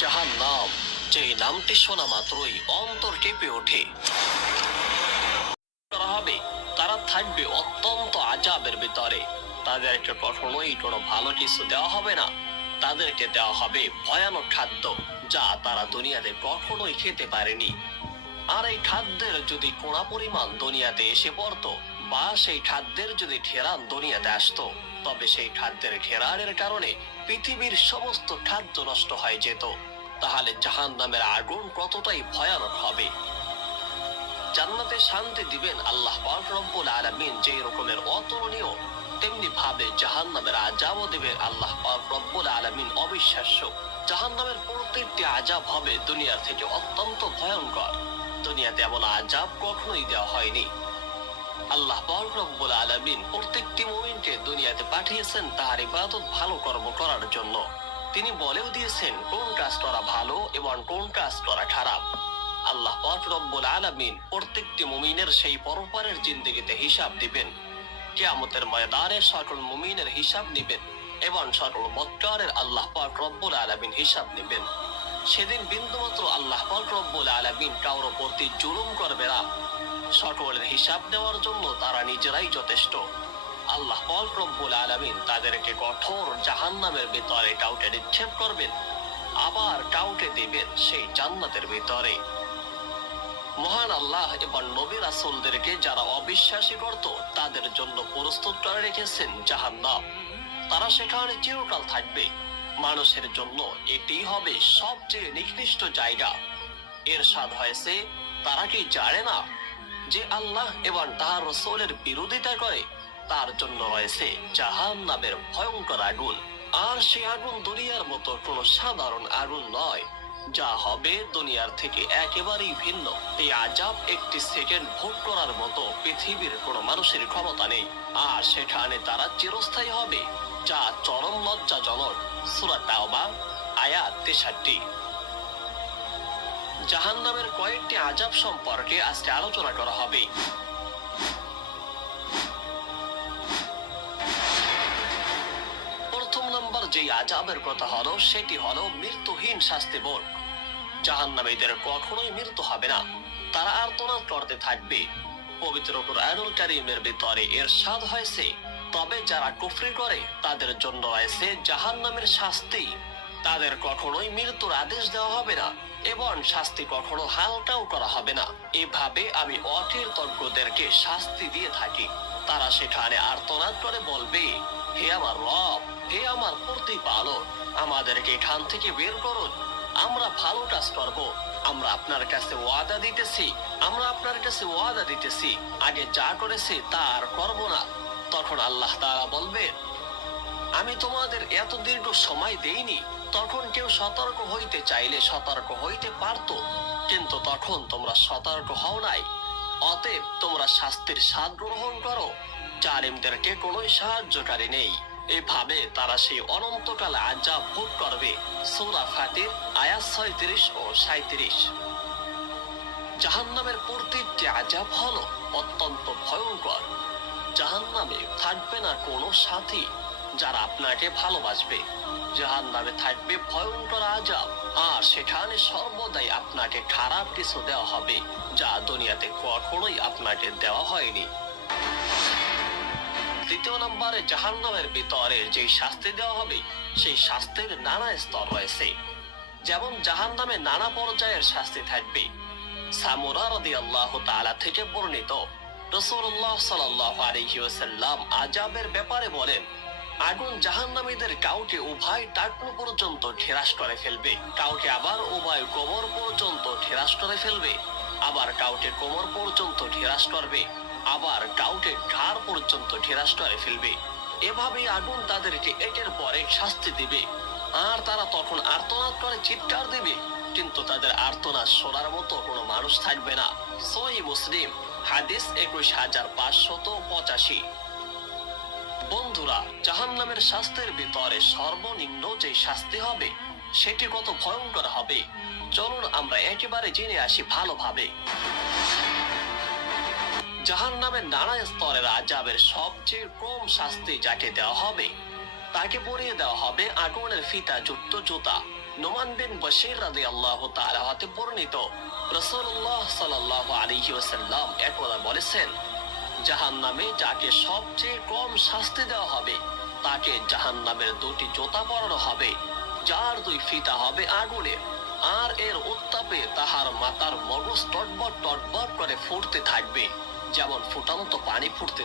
জাহান্নাম, যে নামটি শোনা মাত্রই অন্তর কেঁপে ওঠে। করা হবে, তারা থাকবে অত্যন্ত আযাবের ভিতরে। তাদেরকে কখনোই কোনো ভালো কিছু দেওয়া হবে না। তাদেরকে দেওয়া হবে ভয়ানক খাদ্য, যা তারা দুনিয়াতে কখনোই খেতে পারেনি। আর এই খাদ্যের যদি কোনা পরিমাণ দুনিয়াতে এসে পড়তো, বা সেই খাদ্যের যদি ঘেরান দুনিয়াতে আসতো, তবে সেই খাদ্যের ঘেরানের কারণে পৃথিবীর সমস্ত খাদ্য নষ্ট হয়ে যেত। তাহলে জাহান্নামের আগুন কতটাই ভয়ানক হবে। জান্নাতে শান্তি দিবেন আল্লাহ পাক রব্বুল আলামিন যে রকমের অতুলনীয়, তেমনি ভাবে জাহান্নামের আযাবও দিবেন আল্লাহ পাক রব্বুল আলামিন অবিশ্বাস্য। জাহান্নামের প্রত্যেকটি আযাব হবে দুনিয়ার থেকে অত্যন্ত ভয়ঙ্কর। দুনিয়াতে এমন আযাব কখনোই দেওয়া হয়নি। আল্লাহ পাক রব্বুল আলামিন প্রত্যেকটি মুমিনকে দুনিয়াতে পাঠিয়েছেন তার ইবাদত ভালো কর্ম করার জন্য। তিনি বলেও দিয়েছেন কোন কাজ করা ভালো এবং কোন কাজ করা খারাপ। আল্লাহ পাক রব্বুল আলামিন প্রত্যেকটি মুমিনের সেই পরপারের জিন্দেগিতে হিসাব দিবেন। কিয়ামতের ময়দানে সকল মুমিনের হিসাব নেবেন এবং সকল মক্কারের আল্লাহ পাক রব্বুল আলামিন হিসাব নেবেন। সেদিন বিন্দুমাত্র আল্লাহ পাক রব্বুল আলামিন কারো প্রতি জুলুম করবে না। সকলের হিসাব দেওয়ার জন্য তারা নিজেরাই যথেষ্ট। আল্লাহ পাক রব্বুল আলামিন তাদেরকে কঠোর জাহান্নামের ভিতরে কাউকে নিক্ষেপ করবেন, আবার কাউকে দেবেন সেই জান্নাতের ভিতরে। মহান আল্লাহ এবং নবী রাসূলদেরকে যারা অবিশ্বাসী করত, তাদের জন্য প্রস্তুত করে রেখেছেন জাহান্নাম। তারা সেখানে চিরকাল থাকবে। মানুষের জন্য এটি হবে সবচেয়ে নিকৃষ্ট জায়গা। ইরশাদ হয়েছে, তারা কি জানে না যে আল্লাহ এবং তার রাসূলের বিরোধিতা করে তার জন্য রয়েছে জাহান্নামের ভয়ঙ্কর আগুন। আর সে আগুন দুনিয়ার মতো কোনো সাধারণ আগুন নয়, যা হবে দুনিয়ার থেকে একেবারেই ভিন্ন। এই আযাব একটি সেকেন্ড ভোগ করার মতো পৃথিবীর কোনো মানুষের ক্ষমতা নেই। আর সেখানে তারা চিরস্থায়ী হবে, যা চরম লজ্জাজনক। সূরা তাওবা আয়াত 63। জাহান্নামের কয়েকটি আযাব সম্পর্কে আজকে আলোচনা করা হবে। প্রথম নম্বর যে আযাবের কথা হলো, সেটি হলো মৃত্যুহীন শাস্তি ভোগ। জাহান্নামীদের কখনোই মৃত্যু হবে না, তারা আর্তনাদ করতে থাকবে। পবিত্র কুরআনুল কারীমের ভিতরে ইরশাদ হয়েছে, তবে যারা কুফরি করে তাদের জন্য রয়েছে জাহান্নামের শাস্তি। তাদের কখনোই মৃত্যুর আদেশ দেওয়া হবে না এবং শাস্তি কখনো হালকাও করা হবে না। এভাবে আমি অকৃতজ্ঞদেরকে শাস্তি দিয়ে থাকি। তারা সেখানে আর্তনাদ করে বলবে, হে আমার রব, হে আমার প্রতিপালক, আমাদেরকে এখান থেকে বের করুন। আমরা ভালো কাজ করব। আমরা আপনার কাছে ওয়াদা দিতেছি, আমরা আপনার কাছে ওয়াদা দিতেছি, আগে যা করেছি তা আর করব না। তখন আল্লাহ তাআলা বলবেন, আমি তোমাদের এত দীর্ঘ সময় দেইনি। তখন কেউ সতর্ক হইতে চাইলে সতর্ক হইতে পারত, কিন্তু তখন তোমরা সতর্ক হও নাই। অতএব তোমরা শাস্তির স্বাদ গ্রহণ করো। জালিমদেরকে কোনো সাহায্যকারী নেই। এভাবে তারা সেই অনন্তকাল আযাব ভোগ করবে। সূরা ফাতির আয়াত 36 ও 37। জাহান্নামের প্রতিটি আযাব হলো অত্যন্ত ভয়ঙ্কর। জাহান্নামে থাকবে না কোনো সাথী যারা আপনাকে ভালোবাসবে। জাহান্নামে থাকবে ভয়ঙ্কর আযাব, আর সেখানে সর্বদাই আপনাকে খারাপ কিছু দেওয়া হবে, যা দুনিয়াতে কখনোই আপনাকে দেওয়া হয়নি। দ্বিতীয় নম্বরে জাহান্নামের ভিতরে যে শাস্তি দেওয়া হবে, সেই শাস্তির নানা স্তর রয়েছে। যেমন জাহান্নামে নানা পর্যায়ের শাস্তি থাকবে। সামুরা রাদিয়াল্লাহু তাআলা থেকে বর্ণিত, রাসূলুল্লাহ সাল্লাল্লাহু আলাইহি ওয়াসাল্লাম আযাবের ব্যাপারে বলেন, আগুন জাহান্নামীদের কাউকে উভয় টাকনু পর্যন্ত ঠেরাস করে ফেলবে, কাউকে আবার উভয় কোমর পর্যন্ত ঠেরাস করে ফেলবে, আবার কাউকে কোমর পর্যন্ত ঠেরাস করবে, আবার কাউকে ঘাড় পর্যন্ত ঠেরাস করে ফেলবে। এভাবে আগুন তাদেরকে একের পর এক শাস্তি দিবে। আর তারা তখন আর্তনাদ করে চিৎকার দিবে, কিন্তু তাদের আর্তনাদ শোনার মতো কোনো মানুষ থাকবে না। সহিহ মুসলিম হাদিস 21585। বন্ধুরা, জাহান্নামের শাস্তির ভিতরে সর্বনিম্ন যে শাস্তি হবে, সেটি কত ভয়ঙ্কর হবে, চলুন আমরা একেবারে জেনে আসি ভালোভাবে। জাহান্নামের নানা স্তরের আযাবের সবচেয়ে কম শাস্তি যাকে দেওয়া হবে, তাকে পরিয়ে দেওয়া হবে আগুনের ফিতা যুক্ত জুতা। নুমান বিন বশীর রাদিয়াল্লাহু তাআলা হতে বর্ণিত, রাসূলুল্লাহ সাল্লাল্লাহু আলাইহি ওয়াসাল্লাম একদা বলেছেন, জাহান্নামে যাকে সবচেয়ে কম শাস্তি দেওয়া হবে তাকে জাহান্নামের দুটি জুতা পরানো হবে, যার দুই ফিতা হবে আগুনের, আর এর উত্তাপে তাহার মাথার মগজ টটবট টটবট করে ফুটতে থাকবে, যেমন ফুটন্ত পানি ফুটতে